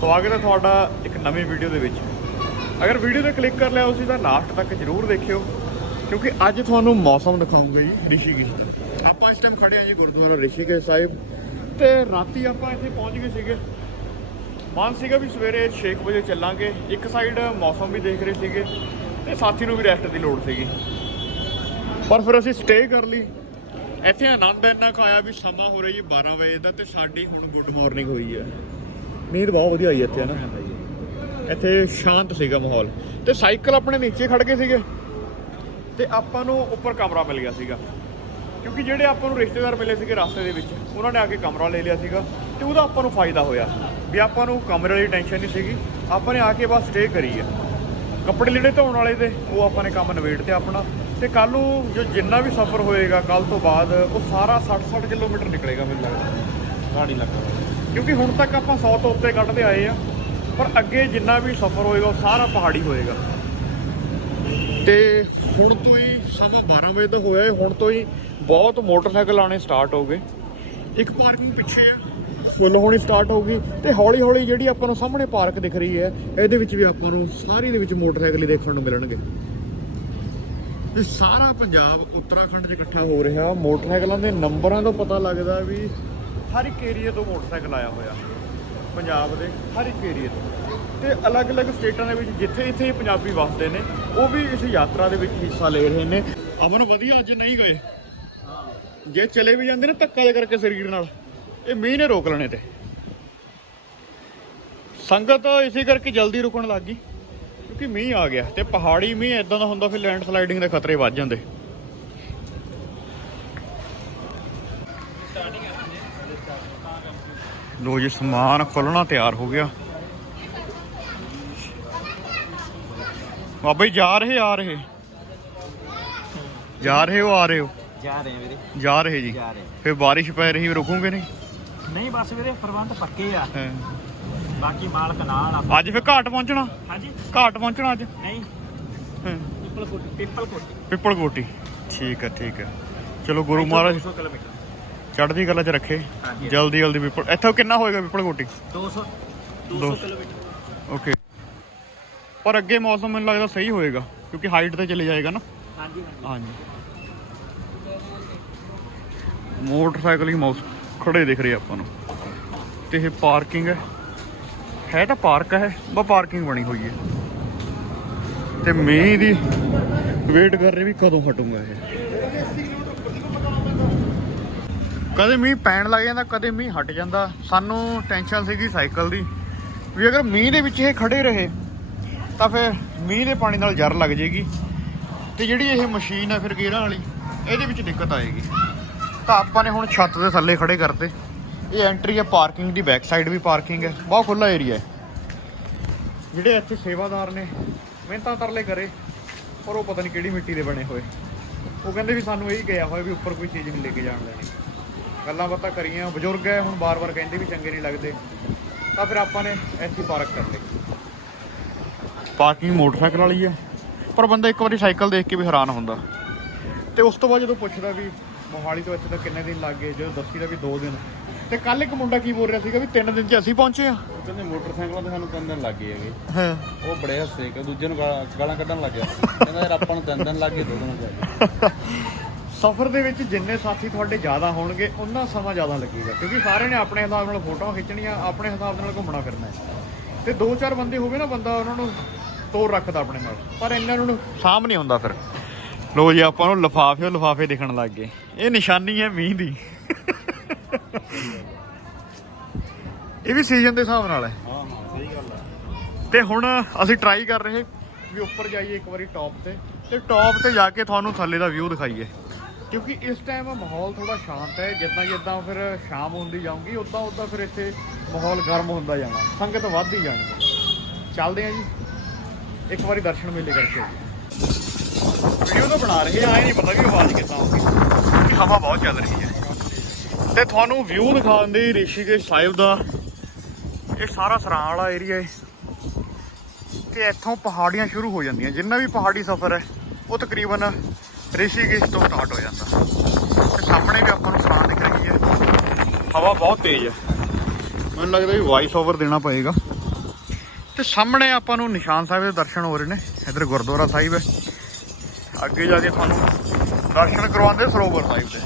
ਸਵਾਗਤ ਹੈ ਤੁਹਾਡਾ ਇੱਕ ਨਵੀਂ ਵੀਡੀਓ ਦੇ ਵਿੱਚ। ਅਗਰ ਵੀਡੀਓ ਤੇ ਕਲਿੱਕ ਕਰ ਲਿਆ ਤੁਸੀਂ ਤਾਂ ਲਾਸਟ ਤੱਕ ਜਰੂਰ ਦੇਖਿਓ, ਕਿਉਂਕਿ ਅੱਜ ਤੁਹਾਨੂੰ ਮੌਸਮ ਦਿਖਾਉਂਗਾ ਜੀ ਰਿਸ਼ੀਕੇਸ਼। ਦਾ ਆਪਾਂ ਇਸ ਟਾਈਮ ਖੜੇ ਆ ਜੀ ਗੁਰਦੁਆਰਾ ਰਿਸ਼ੀਕੇਸ਼ ਸਾਹਿਬ ਤੇ ਰਾਤੀ ਆਪਾਂ ਇੱਥੇ ਪਹੁੰਚ ਗਏ ਸੀਗੇ। ਮਨ ਸੀਗਾ ਵੀ ਸਵੇਰੇ 6 ਵਜੇ ਚੱਲਾਂਗੇ, ਇੱਕ ਸਾਈਡ ਮੌਸਮ ਵੀ ਦੇਖ ਰਹੇ ਸੀਗੇ ਤੇ ਸਾਥੀ ਨੂੰ ਵੀ ਰੈਸਟ ਦੀ ਲੋੜ ਸੀਗੀ। ਪਰ ਫਿਰ ਅਸੀਂ ਸਟੇ ਕਰ ਲਈ। ਇੱਥੇ ਆਨੰਦ ਇੰਨਾ ਕੁ ਆਇਆ ਵੀ ਸਮਾਂ ਹੋ ਰਿਹਾ ਜੀ 12 ਵਜੇ ਦਾ ਤੇ ਸਾਡੀ ਹੁਣ ਗੁੱਡ ਮਾਰਨਿੰਗ ਹੋਈ ਹੈ। ਨੀਂਦ ਬਹੁਤ ਵਧੀਆ ਆਈ ਇੱਥੇ ਨਾ। ਇੱਥੇ ਸ਼ਾਂਤ ਸੀਗਾ ਮਾਹੌਲ। ਤੇ ਸਾਈਕਲ ਆਪਣੇ ਨੀਚੇ ਖੜ ਗਏ ਸੀਗੇ। ਤੇ ਆਪਾਂ ਨੂੰ ਉੱਪਰ ਕਮਰਾ ਮਿਲ ਗਿਆ ਸੀਗਾ। ਕਿਉਂਕਿ ਜਿਹੜੇ ਆਪਾਂ ਨੂੰ ਰਿਸ਼ਤੇਦਾਰ ਮਿਲੇ ਸੀਗੇ ਰਸਤੇ ਦੇ ਵਿੱਚ, ਉਹਨਾਂ ਨੇ ਆ ਕੇ ਕਮਰਾ ਲੈ ਲਿਆ ਸੀਗਾ ਤੇ ਉਹਦਾ ਆਪਾਂ ਨੂੰ ਫਾਇਦਾ ਹੋਇਆ ਵੀ ਆਪਾਂ ਨੂੰ ਕਮਰੇ ਦੀ ਟੈਨਸ਼ਨ ਨਹੀਂ ਸੀਗੀ। ਆਪਾਂ ਨੇ ਆ ਕੇ ਬਸ ਸਟੇ ਕਰੀ ਆ। ਕੱਪੜੇ ਲੀੜੇ ਧੋਣ ਵਾਲੇ ਦੇ, ਉਹ ਆਪਾਂ ਨੇ ਕੰਮ ਨਵੇੜ ਤੇ ਆਪਣਾ। ਤੇ ਕੱਲ ਨੂੰ ਜੋ ਜਿੰਨਾ ਵੀ ਸਫ਼ਰ ਹੋਏਗਾ ਕੱਲ ਤੋਂ ਬਾਅਦ ਉਹ ਸਾਰਾ 60-60 ਕਿਲੋਮੀਟਰ ਨਿਕਲੇਗਾ ਮੈਨੂੰ ਲੱਗਦਾ। ਗਾੜੀ ਲੱਗਦਾ ਕਿਉਂਕਿ ਹੁਣ ਤੱਕ ਆਪਾਂ 100 ਤੋਂ ਉੱਤੇ ਕੱਢਦੇ ਆਏ ਆ, ਪਰ ਅੱਗੇ ਜਿੰਨਾ ਵੀ ਸਫ਼ਰ ਹੋਏਗਾ, ਉਹ ਸਾਰਾ ਪਹਾੜੀ ਹੋਏਗਾ। ਤੇ ਹੁਣ ਤੋਂ ਹੀ ਸਵਾ 12 ਵਜੇ ਦਾ ਹੋਇਆ ਹੈ ਹੁਣ ਤੋਂ ਹੀ ਬਹੁਤ ਮੋਟਰਸਾਈਕਲ ਆਣੇ ਸਟਾਰਟ ਹੋ ਗਏ। ਇੱਕ ਪਾਰਕਿੰਗ ਪਿੱਛੇ ਫੁੱਲ ਹੋਣੀ ਸਟਾਰਟ ਹੋ ਗਈ ਤੇ ਹੌਲੀ ਹੌਲੀ ਜਿਹੜੀ ਆਪਾਂ ਨੂੰ ਸਾਹਮਣੇ ਪਾਰਕ ਦਿਖ ਰਹੀ ਹੈ, ਇਹਦੇ ਵਿੱਚ ਵੀ ਆਪਾਂ ਨੂੰ ਸਾਰੀ ਦੇ ਵਿੱਚ ਮੋਟਰਸਾਈਕਲ ਹੀ ਦੇਖਣ ਨੂੰ ਮਿਲਣਗੇ। ਇਹ ਸਾਰਾ ਪੰਜਾਬ ਉੱਤਰਾਖੰਡ 'ਚ ਇਕੱਠਾ ਹੋ ਰਿਹਾ, ਮੋਟਰਸਾਈਕਲਾਂ ਦੇ ਨੰਬਰਾਂ ਤੋਂ ਪਤਾ ਲੱਗਦਾ ਵੀ ਹਰ ਇੱਕ ਏਰੀਆ ਤੋਂ ਮੋਟਰਸਾਈਕਲ ਆਇਆ ਹੋਇਆ। ਪੰਜਾਬ ਦੇ ਹਰ ਇੱਕ ਏਰੀਆ ਤੋਂ। ਤੇ ਅਲੱਗ-ਅਲੱਗ ਸਟੇਟਾਂ ਦੇ ਵਿੱਚ ਜਿੱਥੇ ਜਿੱਥੇ ਪੰਜਾਬੀ ਵਸਦੇ ਨੇ, ਉਹ ਵੀ ਇਸ ਯਾਤਰਾ ਦੇ ਵਿੱਚ ਹਿੱਸਾ ਲੈ ਰਹੇ ਨੇ। ਅਮਨ, ਵਧੀਆ ਅੱਜ ਨਹੀਂ ਗਏ। ਜੇ ਚਲੇ ਵੀ ਜਾਂਦੇ ਨੇ ਧੱਕਾ ਜਿਹਾ ਕਰਕੇ ਸਰੀਰ ਨਾਲ, ਇਹ ਮੀਂਹ ਨੇ ਰੋਕ ਲੈਣੇ ਤੇ। ਸੰਗਤ ਇਸੇ ਕਰਕੇ ਜਲਦੀ ਰੁਕਣ ਲੱਗ ਗਈ, ਕਿਉਂਕਿ ਮੀਂਹ ਆ ਗਿਆ ਤੇ ਪਹਾੜੀ ਮੀਂਹ ਇਦਾਂ ਦਾ ਹੁੰਦਾ, ਫਿਰ ਲੈਂਡ ਸਲਾਈਡਿੰਗ ਦੇ ਖਤਰੇ ਵੱਧ ਜਾਂਦੇ। ਲੋ ਜੀ ਸਮਾਨ ਖੁੱਲਣਾ ਤਿਆਰ ਹੋ ਗਿਆ ਬਾਬਾ ਜੀ ਜਾ ਰਹੇ ਆ ਰਹੇ ਜਾ ਰਹੇ ਹੋ ਆ ਰਹੇ ਹੋ ਜਾ ਰਹੇ ਆ ਵੀਰੇ ਜਾ ਰਹੇ ਜੀ ਜਾ ਰਹੇ ਫਿਰ ਬਾਰਿਸ਼ ਪੈ ਰਹੀ ਰੁਕੋਗੇ ਨਹੀਂ ਨਹੀਂ ਬਸ ਵੀਰੇ ਪ੍ਰਬੰਧ ਪੱਕੇ ਆ ਹਾਂ। ਬਾਕੀ ਮਾਲਕ ਨਾਲ ਆ ਅੱਜ ਫਿਰ ਘਾਟ ਪਹੁੰਚਣਾ ਹਾਂਜੀ ਘਾਟ ਪਹੁੰਚਣਾ ਅੱਜ ਨਹੀਂ ਹਾਂ। ਪਿੱਪਲ ਕੋਟੀ ਪਿੱਪਲ ਕੋਟੀ ਪਿੱਪਲ ਕੋਟੀ ਠੀਕ ਹੈ ਠੀਕ ਹੈ ਚਲੋ ਗੁਰੂ ਮਹਾਰਾਜ 200 ਕਿਲੋਮੀਟਰ ਚੜ੍ਹਦੀ ਕਲਾ ਚ ਰੱਖੇ। ਹਾਂਜੀ। ਜਲਦੀ ਜਲਦੀ ਪਿੱਪਲ ਇੱਥੋਂ ਕਿੰਨਾ ਹੋਏਗਾ ਪਿੱਪਲ ਕੋਟੀ 200 ਦੋ। 200 ਕਿਲੋਮੀਟਰ। ਓਕੇ। ਪਰ ਅੱਗੇ ਮੌਸਮ ਮੈਨੂੰ ਲੱਗਦਾ ਸਹੀ ਹੋਏਗਾ ਕਿਉਂਕਿ ਹਾਈਟ ਤੇ ਚਲੇ ਜਾਏਗਾ ਨਾ। ਹਾਂਜੀ ਹਾਂਜੀ। ਮੋਟਰਸਾਈਕਲ ਹੀ ਮੌਸ ਖੜੇ ਦਿਖ ਰਹੇ ਆਪਾਂ ਨੂੰ। ਤੇ ਇਹ ਪਾਰਕਿੰਗ ਹੈ। ਹੈ ਤਾਂ ਪਾਰਕ ਹੈ ਬਾ ਪਾਰਕਿੰਗ ਬਣੀ ਹੋਈ ਹੈ। ਤੇ ਮੀਂਹ ਦੀ ਵੇਟ ਕਰ ਰਹੇ ਵੀ ਕਦੋਂ ਹਟੂਗਾ ਇਹ। ਕਦੇ ਮੀਂਹ ਪੈਣ ਲੱਗ ਜਾਂਦਾ, ਕਦੇ ਮੀਂਹ ਹਟ ਜਾਂਦਾ। ਸਾਨੂੰ ਟੈਨਸ਼ਨ ਸੀਗੀ ਸਾਈਕਲ ਦੀ। ਵੀ ਅਗਰ ਮੀਂਹ ਦੇ ਵਿੱਚ ਇਹ ਖੜੇ ਰਹੇ, ਤਾਂ ਫਿਰ ਮੀਂਹ ਦੇ ਪਾਣੀ ਨਾਲ ਜਰ ਲੱਗ ਜੇਗੀ। ਤੇ ਜਿਹੜੀ ਇਹ ਮਸ਼ੀਨ ਹੈ ਫਿਰ ਗੇਅਰਾਂ ਵਾਲੀ, ਇਹਦੇ ਵਿੱਚ ਦਿੱਕਤ ਆਏਗੀ। ਤਾਂ ਆਪਾਂ ਨੇ ਹੁਣ ਛੱਤ ਦੇ ਥੱਲੇ ਖੜੇ ਕਰਤੇ। ਇਹ ਐਂਟਰੀ ਹੈ ਪਾਰਕਿੰਗ ਦੀ ਬੈਕ ਸਾਈਡ ਵੀ ਪਾਰਕਿੰਗ ਹੈ। ਬਹੁਤ ਖੁੱਲਾ ਏਰੀਆ ਹੈ। ਜਿਹੜੇ ਇੱਥੇ ਸੇਵਾਦਾਰ ਨੇ, ਮਿਹਨਤਾਂ ਤਰਲੇ ਕਰੇ, ਪਰ ਉਹ ਪਤਾ ਨਹੀਂ ਕਿਹੜੀ ਮਿੱਟੀ ਦੇ ਬਣੇ ਹੋਏ। ਉਹ ਕਹਿੰਦੇ ਵੀ ਸਾਨੂੰ ਇਹੀ ਗਿਆ ਹੋਇਆ ਵੀ ਉੱਪਰ ਕੋਈ ਚੀਜ਼ ਨਹੀਂ ਲੈ ਕੇ ਜਾਣ ਲੈਣੀ ਗੱਲਾਂ ਬਾਤਾਂ ਕਰੀਆਂ। ਬਜ਼ੁਰਗ ਹੈ ਹੁਣ ਬਾਰ-ਬਾਰ ਕਹਿੰਦੇ ਵੀ ਚੰਗੇ ਨਹੀਂ ਲੱਗਦੇ। ਤਾਂ ਫਿਰ ਆਪਾਂ ਨੇ ਇੱਥੇ ਪਾਰਕ ਕਰ ਲਈ ਪਾਰਕਿੰਗ ਮੋਟਰਸਾਈਕਲ ਵਾਲੀ ਹੈ। ਪਰ ਬੰਦਾ ਇੱਕ ਵਾਰੀ ਸਾਈਕਲ ਦੇਖ ਕੇ ਵੀ ਹੈਰਾਨ ਹੁੰਦਾ। ਤੇ ਉਸ ਤੋਂ ਬਾਅਦ ਜਦੋਂ ਪੁੱਛਦਾ ਵੀ ਮੋਹਾਲੀ ਤੋਂ ਇੱਥੇ ਤੱਕ ਕਿੰਨੇ ਦਿਨ ਲੱਗ ਗਏ ਜਦੋਂ ਦੱਸੀਦਾ ਵੀ 2 ਦਿਨ। ਤੇ ਕੱਲ ਇੱਕ ਮੁੰਡਾ ਕੀ ਬੋਲ ਰਿਹਾ ਸੀਗਾ ਵੀ 3 ਦਿਨ 'ਚ ਅਸੀਂ ਪਹੁੰਚੇ ਆ ਕਹਿੰਦੇ ਮੋਟਰਸਾਈਕਲਾਂ ਤੇ ਸਾਨੂੰ ਤਿੰਨ ਦਿਨ ਲੱਗ ਗਏ ਹੈਗੇ। ਹਾਂ। ਉਹ ਬੜੇ ਹੱਸੇ ਕਿ ਦੂਜੇ ਨੂੰ ਗਾਲਾਂ ਗਾਲਾਂ ਕੱਢਣ ਲੱਗ ਗਿਆ। ਕਹਿੰਦਾ ਯਾਰ ਆਪਾਂ ਨੂੰ ਤਿੰਨ ਦਿਨ ਲੱਗ ਗਏ ਦੋ ਦਿਨ ਲੱਗ ਗਏ। ਸਫ਼ਰ ਦੇ ਵਿੱਚ ਜਿੰਨੇ ਸਾਥੀ ਤੁਹਾਡੇ ਜ਼ਿਆਦਾ ਹੋਣਗੇ ਉਹਨਾਂ ਸਮਾਂ ਜ਼ਿਆਦਾ ਲੱਗੇਗਾ। ਕਿਉਂਕਿ ਸਾਰਿਆਂ ਨੇ ਆਪਣੇ ਹਿਸਾਬ ਨਾਲ ਫੋਟੋਆਂ ਖਿੱਚਣੀਆਂ ਆਪਣੇ ਹਿਸਾਬ ਨਾਲ ਘੁੰਮਣਾ ਫਿਰਨਾ ਹੈ। ਤੇ ਦੋ ਚਾਰ ਬੰਦੇ ਹੋਵੇ ਨਾ ਬੰਦਾ ਉਹਨਾਂ ਨੂੰ ਤੋਰ ਰੱਖਦਾ ਆਪਣੇ ਨਾਲ। ਪਰ ਇਹਨਾਂ ਨੂੰ ਸਾਂਭ ਨਹੀਂ ਹੁੰਦਾ ਫਿਰ। ਲੋ ਜੀ ਆਪਾਂ ਨੂੰ ਲਫਾਫੇ ਲਫਾਫੇ ਦਿਖਣ ਲੱਗ ਗਏ। ਇਹ ਨਿਸ਼ਾਨੀ ਹੈ ਮੀਂਹ ਦੀ। ਇਹ ਵੀ ਸੀਜ਼ਨ ਦੇ ਹਿਸਾਬ ਨਾਲ ਹੈ। ਹਾਂ ਹਾਂ ਸਹੀ ਗੱਲ ਆ ਤੇ ਹੁਣ ਅਸੀਂ ਟਰਾਈ ਕਰ ਰਹੇ ਵੀ ਉੱਪਰ ਜਾਈਏ ਇੱਕ ਵਾਰੀ ਟੌਪ ਤੇ। ਤੇ ਟੌਪ ਤੇ ਜਾ ਕੇ ਤੁਹਾਨੂੰ ਥੱਲੇ ਦਾ ਵਿਊ ਦਿਖਾਈਏ। ਕਿਉਂਕਿ ਇਸ ਟਾਈਮ ਮਾਹੌਲ ਥੋੜਾ ਸ਼ਾਂਤ ਹੈ, ਜਿੱਦਾਂ ਜਿੱਦਾਂ ਫਿਰ ਸ਼ਾਮ ਹੁੰਦੀ ਜਾਊਗੀ, ਉਦਾਂ ਉਦਾਂ ਫਿਰ ਇੱਥੇ ਮਾਹੌਲ ਗਰਮ ਹੁੰਦਾ ਜਾਣਾ। ਸੰਗਤ ਵੱਧਦੀ ਜਾਣੀ ਚੱਲਦੇ ਆ ਜੀ। ਇੱਕ ਵਾਰੀ ਦਰਸ਼ਨ ਮੇਲੇ ਕਰਕੇ। ਵੀਡੀਓ ਤਾਂ ਬਣਾ ਰਹੇ ਆਏ ਨਹੀਂ ਪਤਾ ਵੀ ਆਵਾਜ਼ ਕਿੱਦਾਂ ਆਉਂਦੀ। ਕਿਉਂਕਿ ਹਵਾ ਬਹੁਤ ਚੱਲ ਰਹੀ ਹੈ। ਤੇ ਤੁਹਾਨੂੰ ਵਿਊ ਦਿਖਾਉਣ ਦੇ ਰਿਸ਼ੀਕੇਸ਼ ਸਾਹਿਬ ਦਾ ਇਹ ਸਾਰਾ ਸਰਾਂ ਵਾਲਾ ਏਰੀਆ ਹੈ। ਤੇ ਇੱਥੋਂ ਪਹਾੜੀਆਂ ਸ਼ੁਰੂ ਹੋ ਜਾਂਦੀਆਂ। ਜਿੰਨਾ ਵੀ ਪਹਾੜੀ ਸਫ਼ਰ ਹੈ, ਉਹ ਤਕਰੀਬਨ ਰਿਸ਼ੀਕੇਸ਼ ਤੋਂ ਸਟਾਰਟ ਹੋ ਜਾਂਦਾ। ਤੇ ਸਾਹਮਣੇ ਵੀ ਆਪਾਂ ਨੂੰ ਸਰਾਂ ਦਿਖ ਰਹੀ ਹੈ। ਹਵਾ ਬਹੁਤ ਤੇਜ਼ ਹੈ। ਮੈਨੂੰ ਲੱਗਦਾ ਵੀ ਵਾਇਸ ਓਵਰ ਦੇਣਾ ਪਏਗਾ। ਤੇ ਸਾਹਮਣੇ ਆਪਾਂ ਨੂੰ ਨਿਸ਼ਾਨ ਸਾਹਿਬ ਦੇ ਦਰਸ਼ਨ ਹੋ ਰਹੇ ਨੇ। ਇਧਰ ਗੁਰਦੁਆਰਾ ਸਾਹਿਬ ਹੈ। ਅੱਗੇ ਜਾ ਕੇ ਤੁਹਾਨੂੰ ਦਰਸ਼ਨ ਕਰਵਾਉਂਦੇ ਸਰੋਵਰ ਸਾਹਿਬ ਦੇ।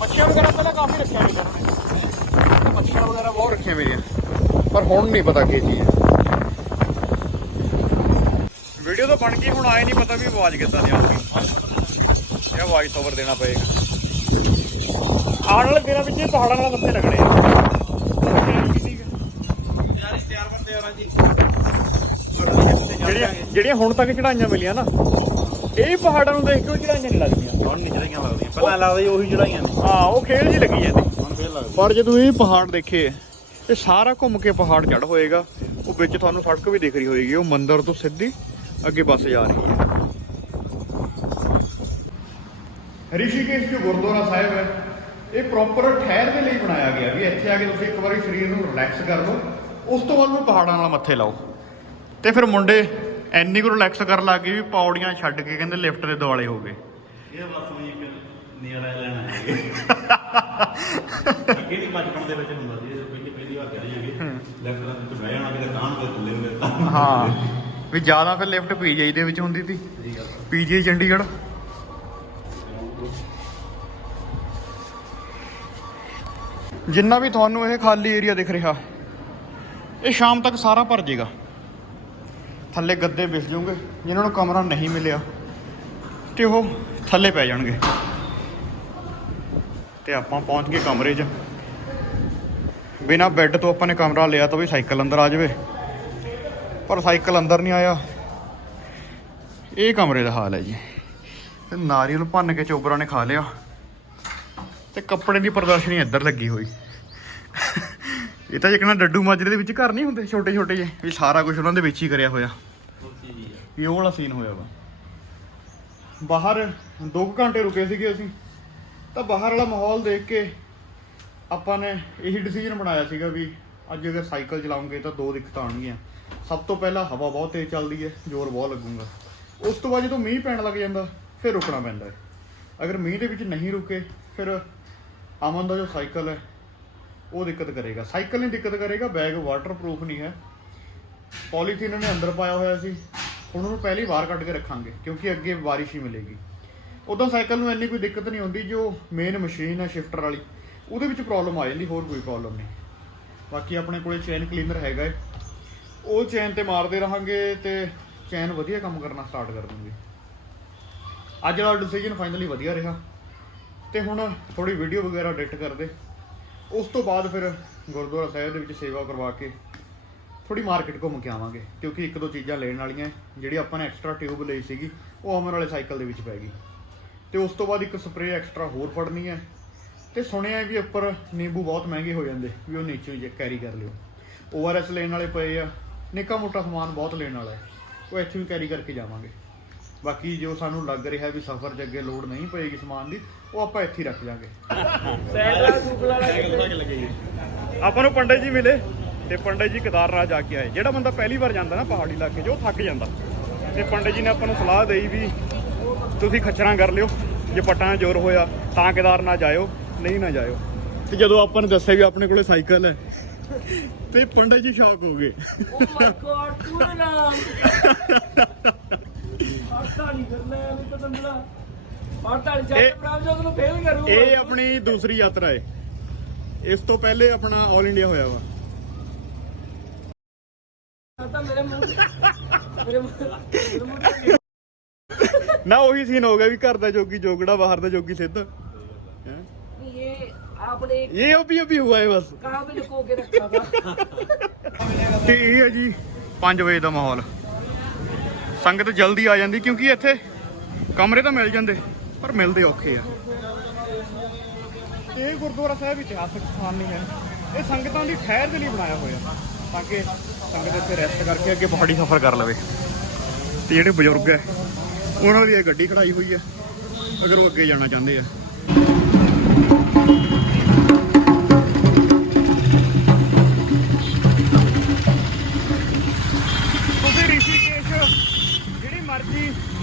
ਮੱਛੀਆਂ ਵਗੈਰਾ ਪਹਿਲਾਂ ਕਾਫੀ ਰੱਖਿਆ ਇਹਨਾਂ ਨੇ ਮੱਛੀਆਂ ਵਗੈਰਾ ਬਹੁਤ ਰੱਖੀਆਂ ਮੇਰੀਆਂ ਪਰ ਹੁਣ ਨਹੀਂ ਪਤਾ ਕੀ ਚੀਜ਼ ਹੈ। ਵੀਡੀਓ ਤਾਂ ਬਣ ਗਈ ਹੁਣ ਆਏ ਨਹੀਂ ਪਤਾ ਵੀ ਆਵਾਜ਼ ਕਿੱਦਾਂ ਦੀ ਆਊਗੀ ਇਹ ਵਾਇਸ ਓਵਰ ਦੇਣਾ ਪਏਗਾ। ਆਉਣ ਵਾਲੇ ਦਿਨਾਂ ਵਿੱਚ ਪਹਾੜਾਂ ਨਾਲ ਮੱਥੇ ਲੱਗਣੇ ਆ। ਜਿਹੜੀਆਂ ਜਿਹੜੀਆਂ ਹੁਣ ਤੱਕ ਚੜਾਈਆਂ ਮਿਲੀਆਂ ਨਾ ਇਹ ਪਹਾੜਾਂ ਨੂੰ ਦੇਖ ਕੇ ਉਹ ਚੜਾਈਆਂ ਨਹੀਂ ਲੱਗਦੀਆਂ। ਹੁਣ ਨਹੀਂ ਚੜਾਈਆਂ ਲੱਗਦੀਆਂ। ਪਹਿਲਾਂ ਲੱਗਦਾ ਉਹੀ ਚੜਾਈਆਂ ਨੇ। ਹਾਂ ਉਹ ਖੇਲ ਜੀ ਲੱਗੀ ਜਾਂਦੀ ਹੁਣ ਫੇਰ ਲੱਗਦਾ। ਪਰ ਜਦੋਂ ਇਹ ਪਹਾੜ ਦੇਖੇ ਇਹ ਸਾਰਾ ਘੁੰਮ ਕੇ ਪਹਾੜ ਚੜ ਹੋਏਗਾ ਉਹ ਵਿੱਚ ਤੁਹਾਨੂੰ ਸੜਕ ਵੀ ਦਿਖ ਰਹੀ ਹੋਏਗੀ ਉਹ ਮੰਦਿਰ ਤੋਂ ਸਿੱਧੀ ਅੱਗੇ ਬੱਸ ਜਾ ਰਹੀ ਹੈ। ਰਿਸ਼ੀਕੇਸ਼ ਜੋ ਗੁਰਦੁਆਰਾ ਸਾਹਿਬ ਹੈ ਇਹ ਪ੍ਰੋਪਰ ਠਹਿਰ ਦੇ ਲਈ ਬਣਾਇਆ ਗਿਆ ਵੀ ਇੱਥੇ ਆ ਕੇ ਤੁਸੀਂ ਇੱਕ ਵਾਰੀ ਸਰੀਰ ਨੂੰ ਰਿਲੈਕਸ ਕਰ ਲਓ। ਉਸ ਤੋਂ ਬਾਅਦ ਵੀ ਪਹਾੜਾਂ ਨਾਲ ਮੱਥੇ ਲਾਓ। ਤੇ ਫਿਰ ਮੁੰਡੇ ਐਨੀ ਕੁ ਰਿਲੈਕਸ ਕਰਨ ਲੱਗ ਗਏ ਵੀ ਪੌੜੀਆਂ ਛੱਡ ਕੇ ਕਹਿੰਦੇ ਲਿਫਟ ਦੇ ਦੁਆਲੇ ਹੋ ਗਏ। ਇਹ ਬਸ ਵੀ ਇੱਕ ਨਿਆਰਾ ਲੈਣਾ ਹੈ। ਅੱਗੇ ਨਹੀਂ ਬਚਪਨ ਦੇ ਵਿੱਚ ਹੁੰਦਾ ਸੀ? ਜਦੋਂ ਪਹਿਲੀ ਪਹਿਲੀ ਵਾਰ ਚੜੇ ਜਾਂਗੇ ਲੈਫਟ ਦਾ ਵਿੱਚ ਬਹਿ ਜਾਣਾ ਕਿਤੇ ਕਾਹਨ ਤੇ ਥੱਲੇ ਮਿਲਦਾ ਹਾਂ। ਵੀ ਜ਼ਿਆਦਾ ਫਿਰ ਲਿਫਟ ਪੀਜੀਆਈ ਦੇ ਵਿੱਚ ਹੁੰਦੀ ਸੀ ਪੀਜੀਆਈ ਚੰਡੀਗੜ੍ਹ। ਜਿੰਨਾ ਵੀ ਤੁਹਾਨੂੰ ਇਹ ਖਾਲੀ ਏਰੀਆ ਦਿਖ ਰਿਹਾ, ਇਹ ਸ਼ਾਮ ਤੱਕ ਸਾਰਾ ਭਰ ਜਾਏਗਾ ਥੱਲੇ ਗੱਦੇ ਵਿਛ ਜਾਣਗੇ ਜਿਨ੍ਹਾਂ ਨੂੰ ਕਮਰਾ ਨਹੀਂ ਮਿਲਿਆ, ਤੇ ਉਹ ਥੱਲੇ ਪੈ ਜਾਣਗੇ। ਤੇ ਆਪਾਂ ਪਹੁੰਚ ਗਏ ਕਮਰੇ 'ਚ। ਬਿਨਾ ਬੈੱਡ ਤੋਂ ਆਪਾਂ ਨੇ ਕਮਰਾ ਲਿਆ ਤਾਂ ਵੀ ਸਾਈਕਲ ਅੰਦਰ ਆ ਜਾਵੇ। ਪਰ ਸਾਈਕਲ ਅੰਦਰ ਨਹੀਂ ਆਇਆ। ਇਹ ਕਮਰੇ ਦਾ ਹਾਲ ਹੈ ਜੀ। ਤੇ ਨਾਰੀਅਲ ਭੰਨ ਕੇ ਚੋਬਰਾਂ ਨੇ ਖਾ ਲਿਆ। ਤੇ ਕੱਪੜੇ ਦੀ ਪ੍ਰਦਰਸ਼ਨੀ ਇੱਧਰ ਲੱਗੀ ਹੋਈ। ਇਹ ਤਾਂ ਜਿਕਣਾ ਡੱਡੂ ਮਾਜਰੇ ਦੇ ਵਿੱਚ ਘਰ ਨਹੀਂ ਹੁੰਦੇ ਛੋਟੇ ਛੋਟੇ ਜਿਹੇ ਵੀ ਸਾਰਾ ਕੁਝ ਉਹਨਾਂ ਦੇ ਵਿੱਚ ਹੀ ਕਰਿਆ ਹੋਇਆ। ਇਹ ਉਹ ਵਾਲਾ ਸੀਨ ਹੋਇਆ ਵਾ। ਬਾਹਰ 2 ਘੰਟੇ ਰੁਕੇ ਸੀਗੇ ਅਸੀਂ। ਤਾਂ ਬਾਹਰ ਵਾਲਾ ਮਾਹੌਲ ਦੇਖ ਕੇ ਆਪਾਂ ਨੇ ਇਹੀ ਡਿਸੀਜਨ ਬਣਾਇਆ ਸੀਗਾ ਵੀ ਅੱਜ ਅਗਰ ਸਾਈਕਲ ਚਲਾਉਂਗੇ ਤਾਂ ਦੋ ਦਿੱਕਤਾਂ ਆਉਣਗੀਆਂ। ਸਭ ਤੋਂ ਪਹਿਲਾਂ ਹਵਾ ਬਹੁਤ ਤੇਜ਼ ਚੱਲਦੀ ਹੈ, ਜ਼ੋਰ ਬਹੁਤ ਲੱਗੂਗਾ। ਉਸ ਤੋਂ ਬਾਅਦ ਜਦੋਂ ਮੀਂਹ ਪੈਣ ਲੱਗ ਜਾਂਦਾ, ਫਿਰ ਰੁਕਣਾ ਪੈਂਦਾ ਹੈ। ਅਗਰ ਮੀਂਹ ਦੇ ਵਿੱਚ ਨਹੀਂ ਰੁਕੇ, ਫਿਰ ਅਮਨ ਦਾ ਜੋ ਸਾਈਕਲ ਹੈ, ਉਹ ਦਿੱਕਤ ਕਰੇਗਾ। ਸਾਈਕਲ ਨਹੀਂ ਦਿੱਕਤ ਕਰੇਗਾ, ਬੈਗ ਵਾਟਰਪ੍ਰੂਫ ਨਹੀਂ ਹੈ। ਪੋਲੀਥੀਨ ਨੇ ਅੰਦਰ ਪਾਇਆ ਹੋਇਆ ਸੀ। ਹੁਣ ਉਹਨੂੰ ਪਹਿਲੀ ਬਾਹਰ ਕੱਢ ਕੇ ਰੱਖਾਂਗੇ, ਕਿਉਂਕਿ ਅੱਗੇ ਬਾਰਿਸ਼ ਹੀ ਮਿਲੇਗੀ। ਉਦੋਂ ਸਾਈਕਲ ਨੂੰ ਇੰਨੀ ਕੋਈ ਦਿੱਕਤ ਨਹੀਂ ਹੁੰਦੀ, ਜੋ ਮੇਨ ਮਸ਼ੀਨ ਹੈ ਸ਼ਿਫਟਰ ਵਾਲੀ। ਉਹਦੇ ਵਿੱਚ ਪ੍ਰੋਬਲਮ ਆ ਜਾਂਦੀ, ਹੋਰ ਕੋਈ ਪ੍ਰੋਬਲਮ ਨਹੀਂ। ਬਾਕੀ ਆਪਣੇ ਕੋਲੇ ਚੇਨ ਕਲੀਨਰ ਹੈਗਾ ਹੈ। ਉਹ ਚੈਨ ਤੇ ਮਾਰਦੇ ਰਹਾਂਗੇ ਤੇ ਚੈਨ ਵਧੀਆ ਕੰਮ ਕਰਨਾ ਸਟਾਰਟ ਕਰ ਦੂੰਗੀ। ਅੱਜ ਦਾ ਡਿਸੀਜਨ ਫਾਈਨਲੀ ਵਧੀਆ ਰਿਹਾ। ਤੇ ਹੁਣ ਥੋੜੀ ਵੀਡੀਓ ਵਗੈਰਾ ਐਡਿਟ ਕਰਦੇ। ਉਸ ਤੋਂ ਬਾਅਦ ਫਿਰ ਗੁਰਦੁਆਰਾ ਸਾਹਿਬ ਦੇ ਵਿੱਚ ਸੇਵਾ ਕਰਵਾ ਕੇ ਥੋੜੀ ਮਾਰਕੀਟ ਘੁੰਮ ਕੇ ਆਵਾਂਗੇ। ਕਿਉਂਕਿ ਇੱਕ ਦੋ ਚੀਜ਼ਾਂ ਲੈਣ ਵਾਲੀਆਂ, ਜਿਹੜੀ ਆਪਾਂ ਨੇ ਐਕਸਟਰਾ ਟਿਊਬ ਲਈ ਸੀਗੀ, ਉਹ ਅਮਰ ਵਾਲੇ ਸਾਈਕਲ ਦੇ ਵਿੱਚ ਪੈ ਗਈ। ਤੇ ਉਸ ਤੋਂ ਬਾਅਦ ਇੱਕ ਸਪਰੇਅ ਐਕਸਟਰਾ ਹੋਰ ਫੜਨੀ ਹੈ। ਤੇ ਸੁਣਿਆ ਵੀ ਉੱਪਰ ਨਿੰਬੂ ਬਹੁਤ ਮਹਿੰਗੇ ਹੋ ਜਾਂਦੇ, ਵੀ ਉਹ ਨੀਚੇ ਹੀ ਕੈਰੀ ਕਰ ਲਿਓ। ਓਆਰਐਸ ਲੈਣ ਵਾਲੇ ਪਏ ਆ। ਨਿੱਕਾ ਮੋਟਾ ਸਮਾਨ ਬਹੁਤ ਲੈਣ ਵਾਲਾ ਹੈ। ਉਹ ਇੱਥੇ ਵੀ ਕੈਰੀ ਕਰਕੇ ਜਾਵਾਂਗੇ। ਬਾਕੀ ਜੋ ਸਾਨੂੰ ਲੱਗ ਰਿਹਾ ਵੀ ਸਫ਼ਰ 'ਚ ਅੱਗੇ ਲੋਡ ਨਹੀਂ ਪਏਗੀ ਸਮਾਨ ਦੀ, ਉਹ ਆਪਾਂ ਇੱਥੇ ਹੀ ਰੱਖ ਜਾਾਂਗੇ ਆਪਾਂ ਨੂੰ ਪੰਡਤ ਜੀ ਮਿਲੇ ਤੇ ਪੰਡਤ ਜੀ ਕੇਦਾਰਨਾਥ ਜਾ ਕੇ ਆਏ। ਜਿਹੜਾ ਬੰਦਾ ਪਹਿਲੀ ਵਾਰ ਜਾਂਦਾ ਨਾ ਪਹਾੜੀ ਇਲਾਕੇ 'ਚ, ਉਹ ਥੱਕ ਜਾਂਦਾ। ਤੇ ਪੰਡਤ ਜੀ ਨੇ ਆਪਾਂ ਨੂੰ ਸਲਾਹ ਦੇਈ ਵੀ ਤੁਸੀਂ ਖੱਚਰਾਂ ਕਰ ਲਿਓ, ਜੇ ਪੱਟਾਂ ਜ਼ੋਰ ਹੋਇਆ ਤਾਂ ਕੇਦਾਰਨਾਥ ਜਾਇਓ, ਨਹੀਂ ਨਾ ਜਾਇਓ। ਤੇ ਜਦੋਂ ਆਪਾਂ ਨੇ ਦੱਸਿਆ ਵੀ ਆਪਣੇ ਕੋਲੇ ਸਾਈਕਲ ਹੈ ਤੇ ਪੰਡਤ ਜੀ ਸ਼ੌਕ ਹੋ ਗਏ। Oh ਆਟਾ ਨਹੀਂ ਕਰਨਾ ਐਵੇਂ ਆਟਾ ਨਹੀਂ ਇਹ- ਫੇਲ ਕਰੂ ਆਪਣੀ ਦੂਸਰੀ ਯਾਤਰਾ ਹੈ। ਇਸ ਤੋਂ ਪਹਿਲੇ ਆਪਣਾ 올 ਇੰਡੀਆ ਹੋਇਆ ਵਾ। ਤਾਂ ਮੇਰੇ ਮੂੰਹ ਮੇਰੇ ਮੂੰਹ ਮੇਰੇ ਮੂੰਹ ਤੇ ਨਾ ਉਹੀ ਸੀਨ ਹੋ ਗਿਆ ਵੀ ਘਰ ਦਾ ਜੋਗੀ ਜੋਗੜਾ ਬਾਹਰ ਦਾ ਜੋਗੀ ਸਿੱਧ? ये आपने ਇਹ ਅਭੀ ਅਭੀ ਹੁਆ ਹੈ ਬਸ कहाँ पे लुको के रखा था ਤੇ ਇਹ ਹੈ ਜੀ 5 ਵਜੇ ਦਾ ਮਾਹੌਲ ਸੰਗਤ ਜਲਦੀ ਆ ਜਾਂਦੀ ਕਿਉਂਕਿ ਇੱਥੇ ਕਮਰੇ ਤਾਂ ਮਿਲ ਜਾਂਦੇ ਪਰ ਮਿਲਦੇ ਔਖੇ ਆ ਇਹ ਗੁਰਦੁਆਰਾ ਸਾਹਿਬ ਇਤਿਹਾਸਕ ਸਥਾਨ ਨਹੀਂ ਹੈ ਇਹ ਸੰਗਤਾਂ ਦੀ ਠਹਿਰ ਦੇ ਲਈ ਬਣਾਇਆ ਹੋਇਆ ਤਾਂ ਕਿ ਸੰਗਤ ਇੱਥੇ ਰੈਸਟ ਕਰਕੇ ਅੱਗੇ ਪਹਾੜੀ ਸਫ਼ਰ ਕਰ ਲਵੇ ਤੇ ਜਿਹੜੇ ਬਜ਼ੁਰਗ ਹੈ ਉਹਨਾਂ ਦੀ ਇਹ ਗੱਡੀ ਖੜਾਈ ਹੋਈ ਹੈ ਅਗਰ ਉਹ ਅੱਗੇ ਜਾਣਾ ਚਾਹੁੰਦੇ ਆ